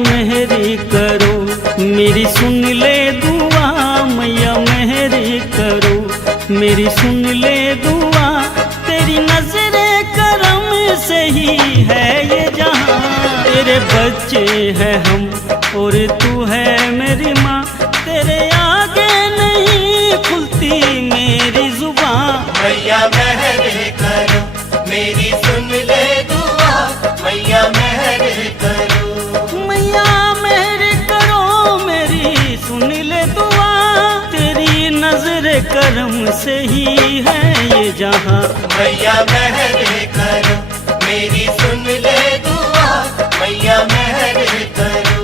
मेहरी करो, मेरी सुन ले दुआ। मैया मेहरी करो, मेरी सुन ले दुआ। तेरी नजरे करम से ही है ये जहां। तेरे बच्चे हैं हम और तू है मेरी माँ। तेरे आगे नहीं खुलती मेरी जुबान। मैया मेहर करो, मेरी सुन ले दुआ। मैया मेहर करो, मैया मेहर करो, मेरी सुन ले दुआ। तेरी नजर करम से ही है ये जहां। मैया मेहर करो, मेरी सुन ले दुआ। मैया मेहर करो।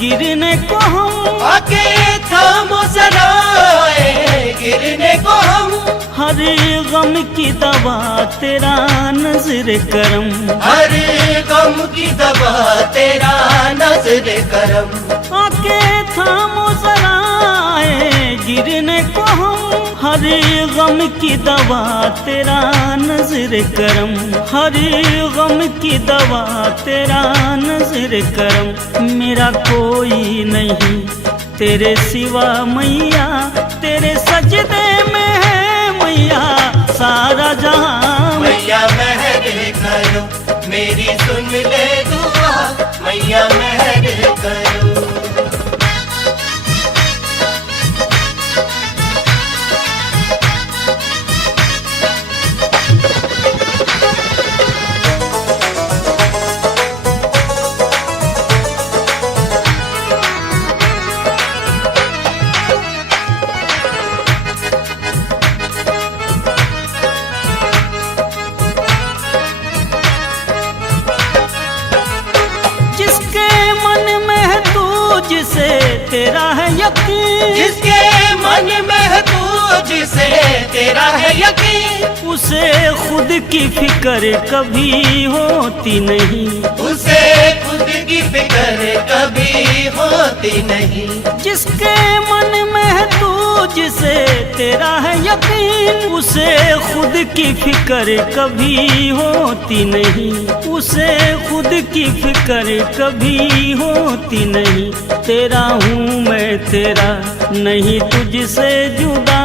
गिरने को हम, आके थामो जरा गिरने को हम। हर गम की दवा तेरा नजर करम। हर गम की दवा तेरा नजर करम। आके थामो जरा गिरने को हम। हर गम की दवा तेरा नजर करम। हर गम की दवा तेरा नजर करम। मेरा कोई नहीं तेरे सिवा मैया। तेरे सजदे में है मैया सारा जहां। मैया मेहर करो, मेरी सुन ले दुआ। मैया मेहर करो। जिसे तेरा है यकीन, जिसके मन में है तू, जिसे तेरा है यकीन। उसे खुद की फिक्र कभी होती नहीं। उसे खुद की फिक्र कभी होती नहीं। जिसके मन में है तू, जिसे तेरा है यकीन। उसे खुद की फिक्र कभी होती नहीं। उसे खुद की फिक्र कभी होती नहीं। तेरा हूँ मैं तेरा, नहीं तुझसे जुदा।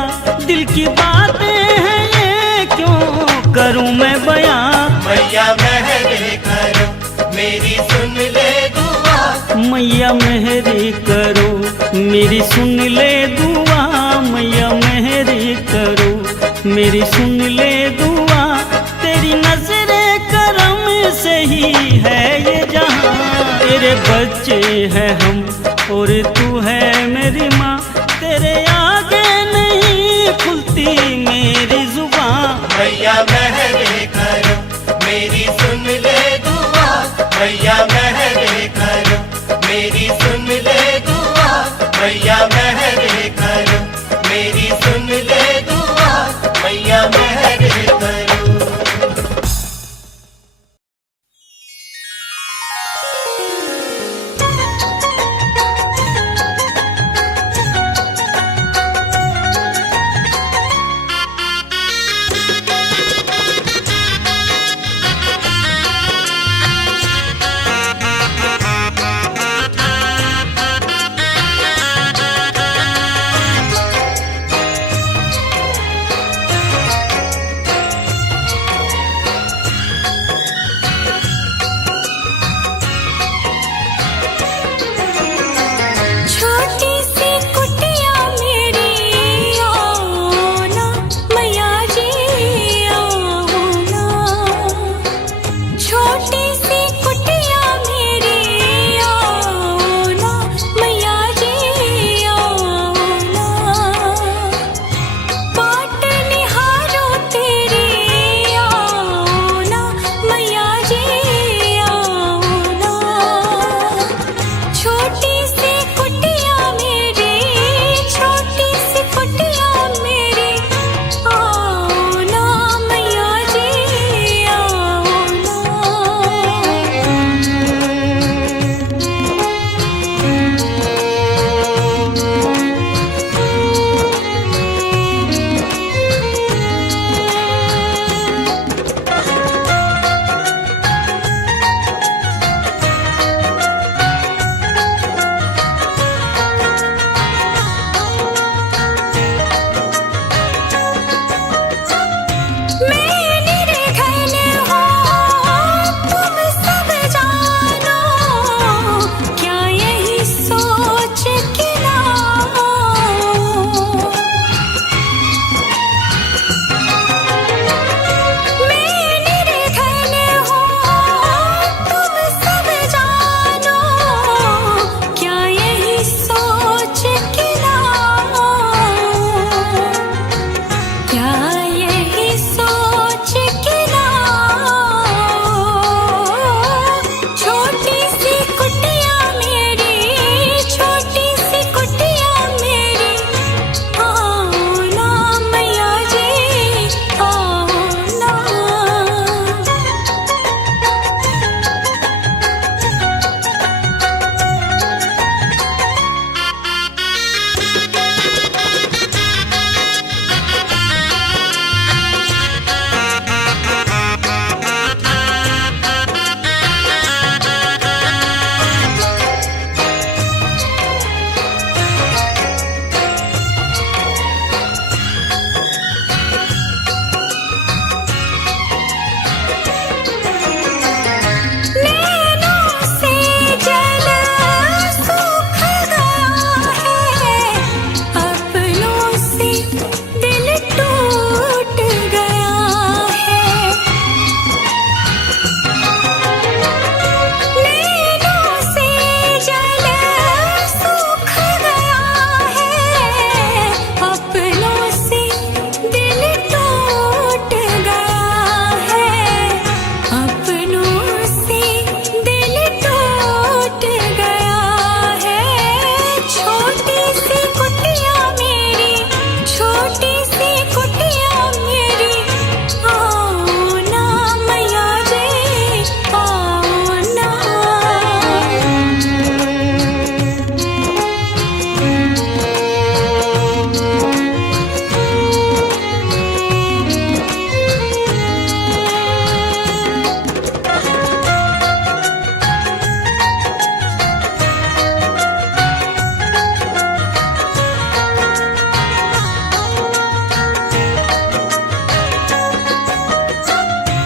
दिल की बातें हैं ये क्यों करूँ मैं बयां। मैया मेहर करो, मेरी सुन ले दुआ। मैया मेहरी करो, मेरी सुन ले दुआ। मैया मेहरी करो, मेरी सुन ले दुआ। तेरी नजरे करम से ही है ये जहां। तेरे बच्चे हैं हम और तू है मेरी माँ। तेरे आगे नहीं खुलती मेरी जुबान। मैया मेहर करो, मेरी सुन ले दुआ। मैया मेहर करो, मेरी सुन ले दुआ। मैया मेहर करो, मेरी सुन ले दुआ। मैया मेहर करो।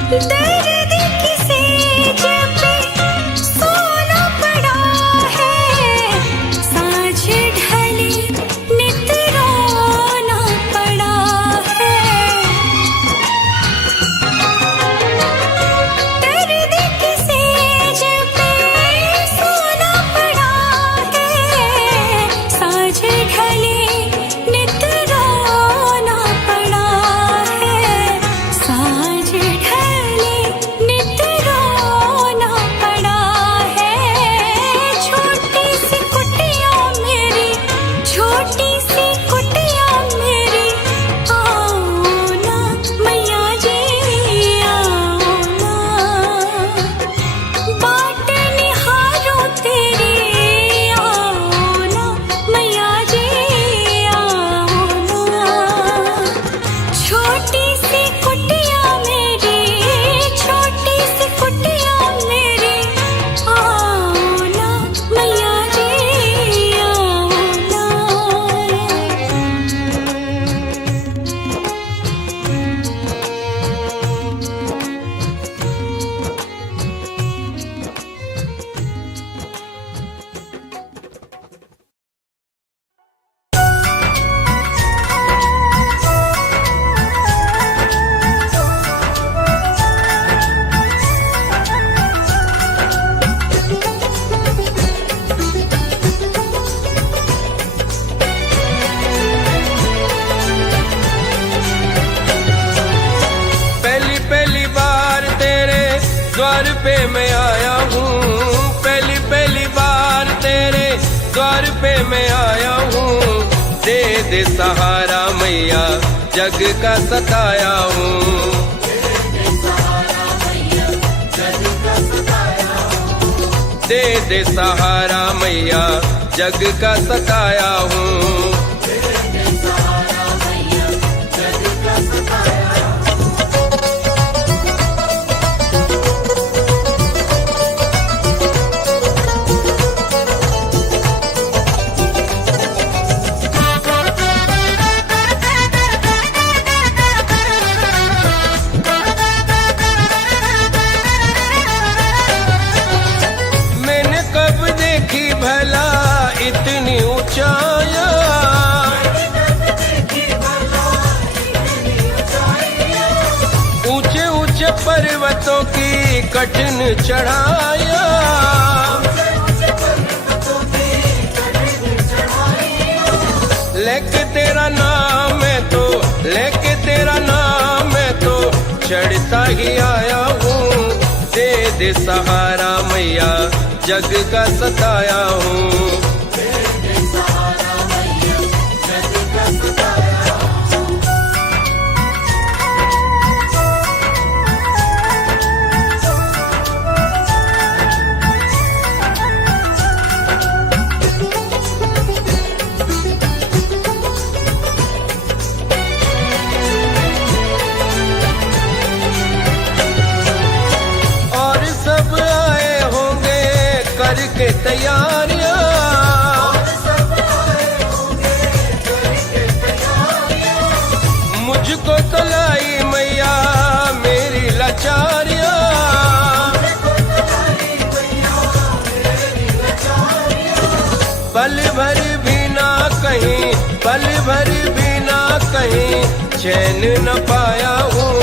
दर्द की सेज पे सोना पड़ा है, साँझ ढले नित रोना पड़ा है। दर्द की सेज पे सोना पड़ा है, साँझ ढले नित रोना पड़ा है, साँझ ढले नित रोना पड़ा है। छोटी सी कुटिया मेरी, छोटी सी कुटिया मेरी, आओ ना मैया जी आओ ना, बाट निहारो तेरी, आओ ना मैया जी आओ ना। छोटी सी कुटिया मेरी, छोटी सी कुटिया मेरी, आओ ना मैया जी आओ ना। पहली पहली बार तेरे द्वार पे मैं आया हूँ, पहली पहली बार तेरे द्वार पे मैं आया हूँ। दे दे सहारा मैया जग का सताया हूँ, दे दे सहारा मैया जग का सताया हूँ। मैंने कब देखी भला इतनी ऊंचाइयां, ऊंचे ऊंचे पर्वतों की कठिन चढ़ाइयां, लेके तेरा नाम है तो, लेके तेरा नाम है तो चढ़ता ही आया हूँ। दे दे सहारा मैया जग का सताया हूँ। और सब आए होंगे करके तैयारियां, मुझको तो लाई मैया मेरी लाचारियां, पल भर भी ना कहीं, पल भर भी ना कहीं चैन न पाया हूँ।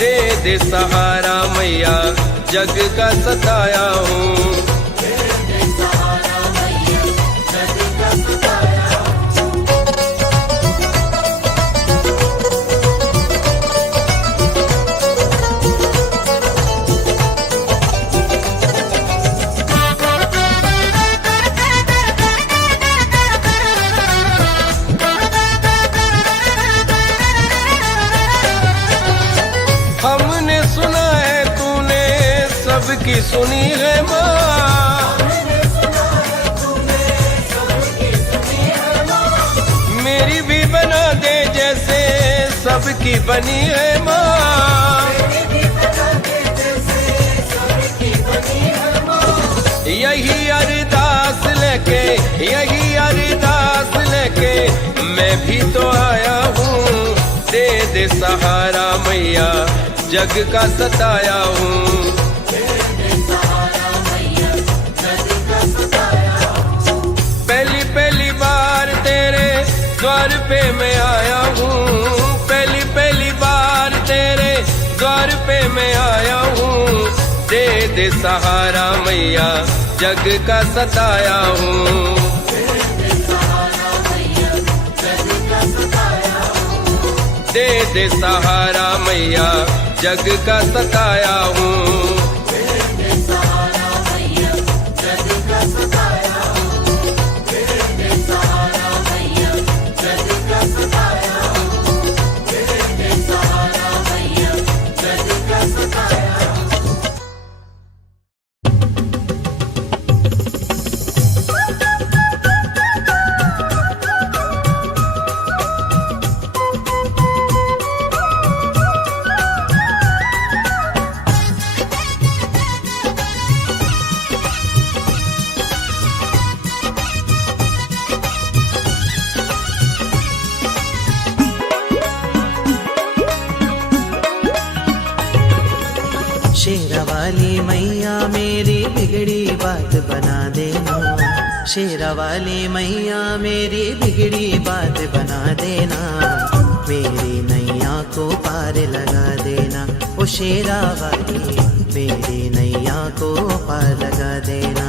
दे दे सहारा मैया जग का सताया हूँ। हमने सुना है तूने सबकी सुनी है माँ, मेरी भी बना दे जैसे सबकी बनी है माँ। यही अरदास लेके, यही अरदास लेके मैं भी तो आया हूँ। दे दे सहारा मैया जग का सताया हूँ। पहली पहली बार तेरे द्वार पे मैं आया हूँ, पहली पहली बार तेरे द्वार पे मैं आया हूँ। दे दे सहारा मैया जग का सताया हूँ। दे दे सहारा मैया जग का सताया हूँ। शेरावाली मैया मेरी बिगड़ी बात बना देना, शेरावाली मैया मेरी बिगड़ी बात बना देना, मेरी नैया को पार लगा देना। ओ शेरावाली मेरी नैया को पार लगा देना।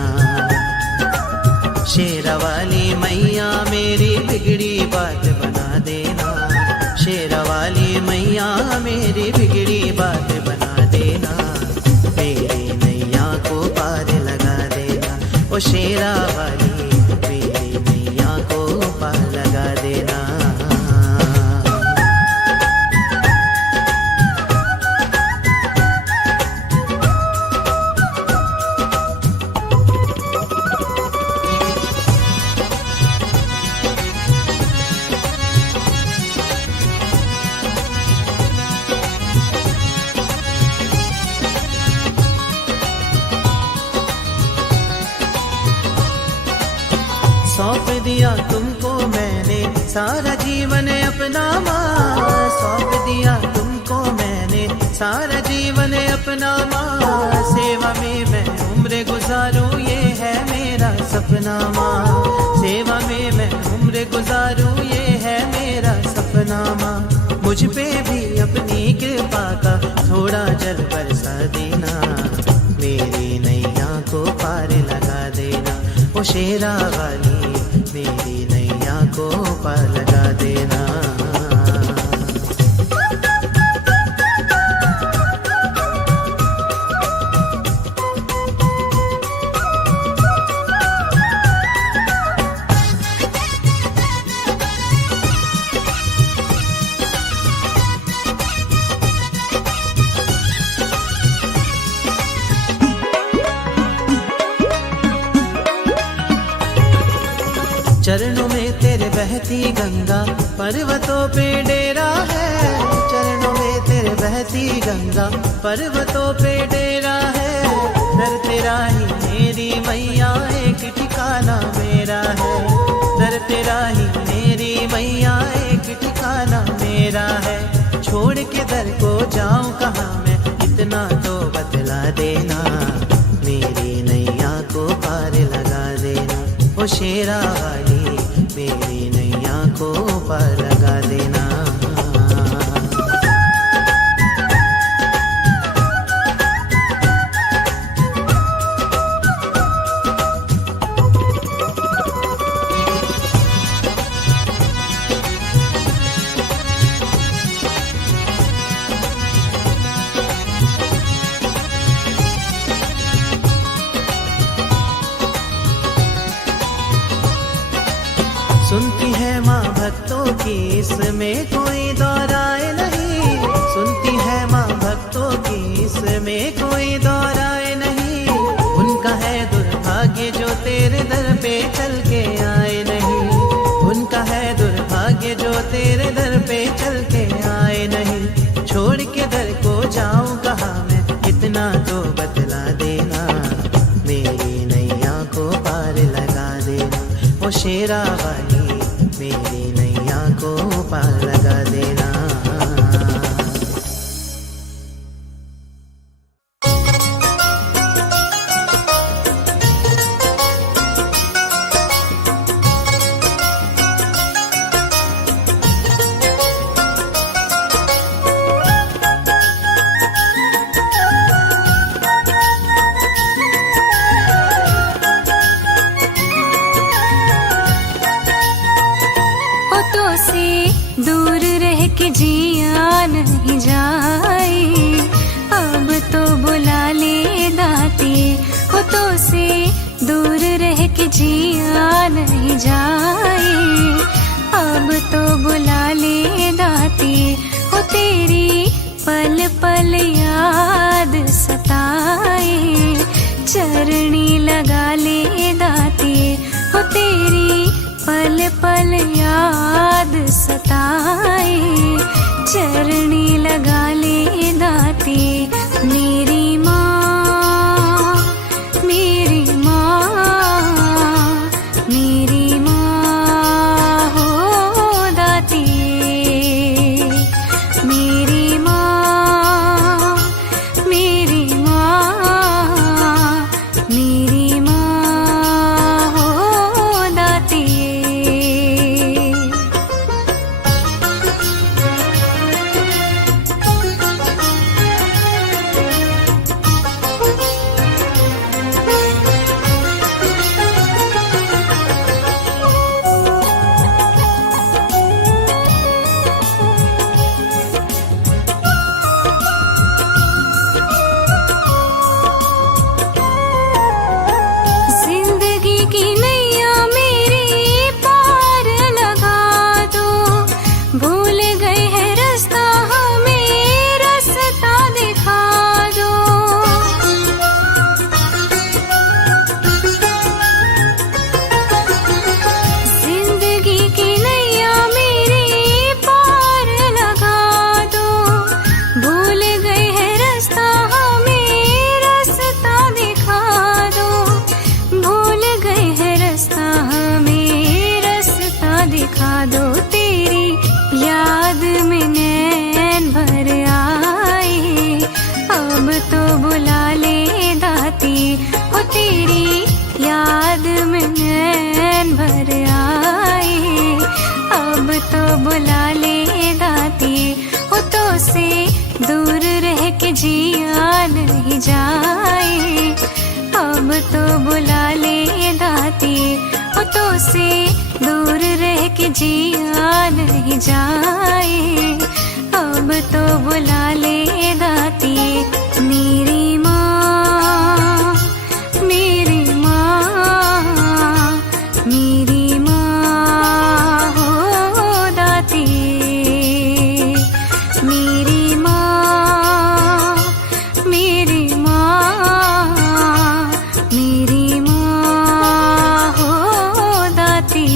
शेरावाली मैया मेरी बिगड़ी बात बना देना, शेरावाली मैया मेरी बिगड़ी बात बना देना, मेरी नैया को पार लगा देना। ओ शेरावाली मेरी नैया को पार लगा देना। सौंप दिया तुमको मैंने सारा जीवन अपना माँ, सौंप दिया तुमको मैंने सारा जीवन अपना माँ। सेवा में मैं उम्र गुजारूं ये है मेरा सपना माँ, सेवा में मैं उम्र गुजारूं ये है मेरा सपना माँ। मुझ पे भी अपनी कृपा का थोड़ा जल बरसा देना, मेरी नैया को पार लगा देना। ओ शेरावाली मेरी नैया को पार लगा देना। चरणों में तेरे बहती गंगा पर्वतों पे डेरा है, चरणों में तेरे बहती गंगा पर्वतों पे डेरा है। दर तेरा ही मेरी मैया एक ठिकाना मेरा है, दर तेरा ही मेरी मैया एक ठिकाना मेरा है। छोड़ के दर को जाऊं कहाँ मैं इतना तो बतला देना, मेरी नैया को पार लगा देना। ओ शेरावाली मेरी नैया को पार लगा देना। सुनती है माँ भक्तों की इसमें कोई दौराए नहीं, सुनती है माँ भक्तों की इसमें कोई दौराए नहीं। उनका है दुर्भाग्य जो तेरे दर पे चल के आए नहीं, उनका है दुर्भाग्य जो तेरे दर पे चल के आए नहीं। छोड़ के दर को जाऊं कहाँ मैं इतना तो बतला देना, मेरी नैया को पार लगा देना। ओ शेरावाली मेरी नैया को पार लगा देना। पल याद सताए, चरणी लगा ले दाते हो तेरी पल पल याद सताए, चरणी लगा ले दाते। मेरी माँ, मेरी माँ, मेरी माँ हो दाते। मेरी माँ, मेरी माँ, मेरी माँ हो दाते। जिंदगी की नैया मेरी पार लगा दो, भूल गए हैं रास्ता हमें रास्ता दिखा दो। जिंदगी की नैया मेरी पार लगा दो, भूल गए हैं रास्ता हमें रास्ता दिखा दो। भूल गए हैं रास्ता हमें रास्ता दिखा दो। तेरी याद में नैन भर आए, अब तो बुला ले दाती हो तेरी याद में नैन भर आए, अब तो बुला ले दाती हो। तो से दूर रह के जिया नहीं जाए, अब तो बुला ले दाती हो। तो से दूर रह के जिया नहीं जाए, अब तो बुला ले दाती। मेरी माँ, मेरी माँ, मेरी माँ हो दाती। मेरी माँ, मेरी माँ, मेरी माँ हो दाती।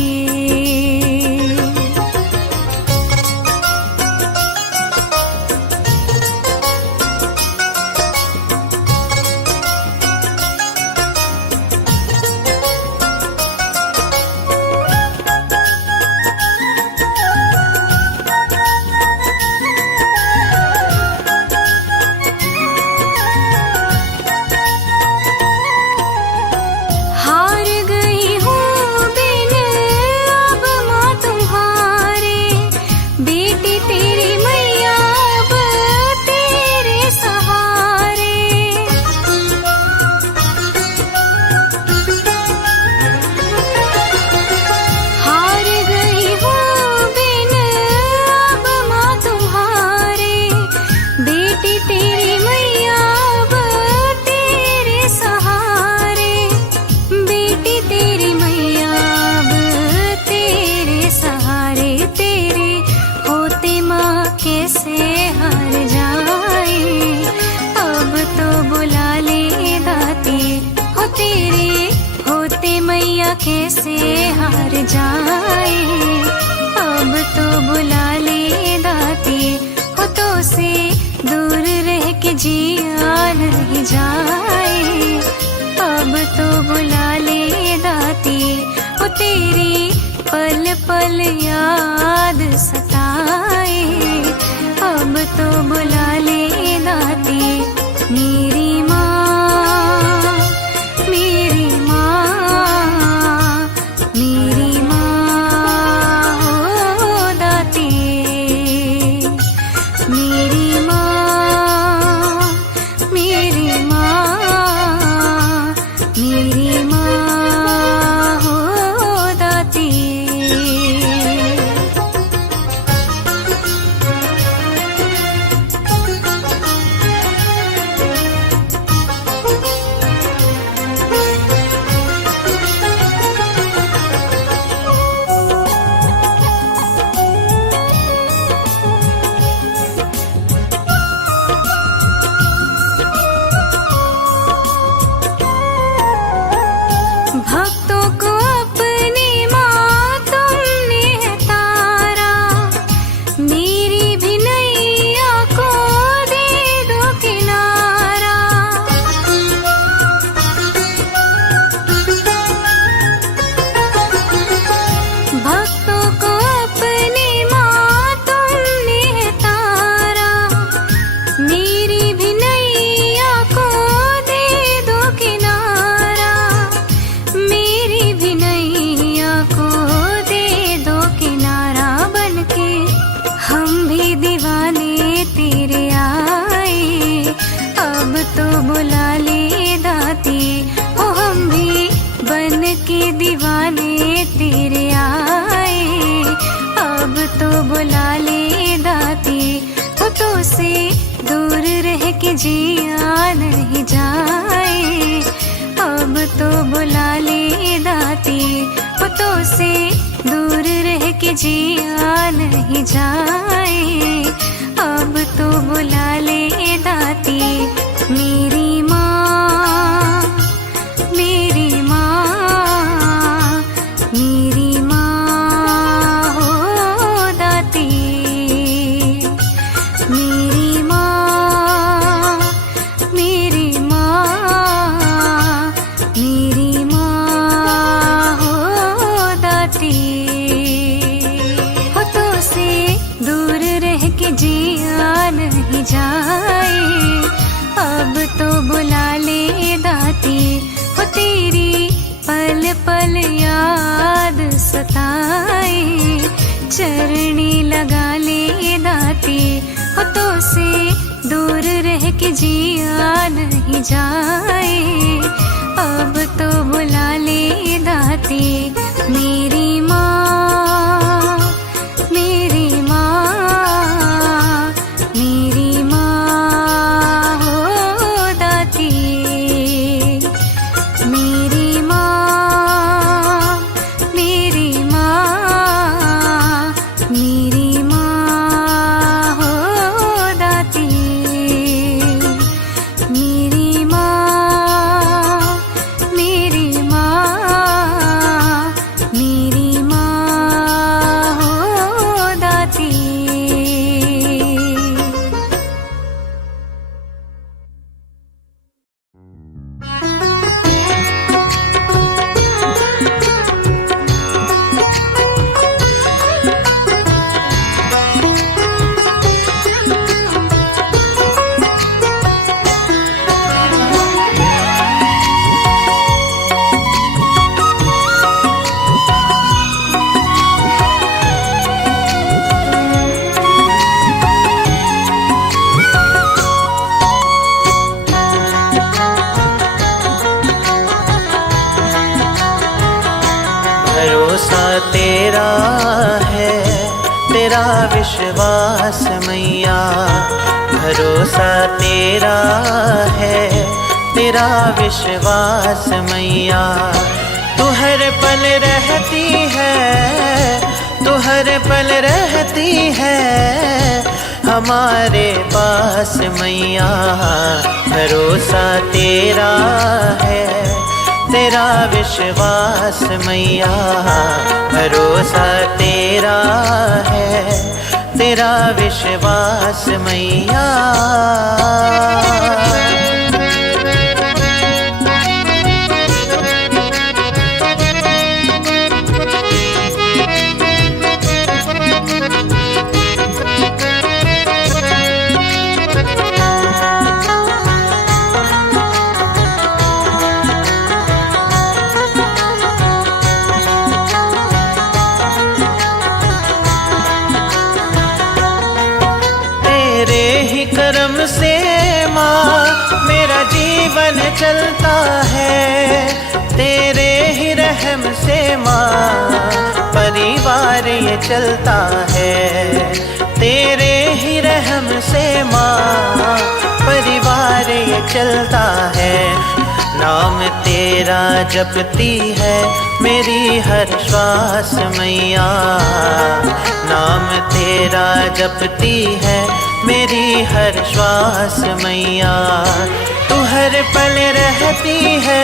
हार गई हूँ बिन अब माँ तुम्हारे, बेटी तेरी मैया अब तेरे सहारे। हार गई हूँ बिन अब माँ तुम्हारे, बेटी तेरी मैया अब तेरे सहारे। बेटी तेरी मैया अब तेरे सहारे, तेरे होते माँ कैसे हार जाए, अब तो बुला ले दाती हो तेरे होते मैया कैसे हार जाए, अब तो बुला ले दाती हो। तो से दूर रह के जिया नहीं जाए, अब तो बुला ले दाती हो तेरी पल पल याद सताए, अब तो बुला ले दाती। मेरी माँ, मेरी माँ, मेरी माँ हो दाती। मेरी माँ, मेरी माँ, मेरी माँ हो दाती। तो बुला ले दाती, ओ हम भी बन के दीवाने तेरे आए। अब तो बुला ले दाती, ओ तो से दूर रह के जिया नहीं जाए। अब तो बुला ले दाती, ओ तो से दूर रह के जिया नहीं जाए। अब तो बुला ले दाती, मेरी माँ, मेरी माँ, मेरी माँ हो दाती। मेरी माँ, मेरी माँ, मेरी माँ हो दाती। हो तो से दूर रह के जिया नहीं जाए। अब तो बुला ले दाती, हो तेरी पल पल याद सताए। चरणी लगा ले दाती, हो तो से दूर रह के जिया नहीं जाए। अब तो बुला ले दाती, मेरी माँ, मेरी माँ, मेरी माँ हो दाती। मेरी माँ, मेरी माँ, मेरी माँ हो दाती। मेरी माँ, मेरी माँ, मेरी माँ हो दाती। भरोसा तेरा है, तेरा विश्वास मैया। भरोसा तेरा है, तेरा विश्वास मैया। तू हर पल रहती है, तू हर पल रहती है हमारे पास मैया। भरोसा तेरा है, तेरा विश्वास मैया। भरोसा तेरा है, तेरा विश्वास मैया। करम से माँ मेरा जीवन चलता है। तेरे ही रहम से माँ परिवार ये चलता है। तेरे ही रहम से माँ परिवार ये चलता है। नाम तेरा जपती है मेरी हर श्वास मैया। नाम तेरा जपती है मेरी हर श्वास मैया। तू हर पल रहती है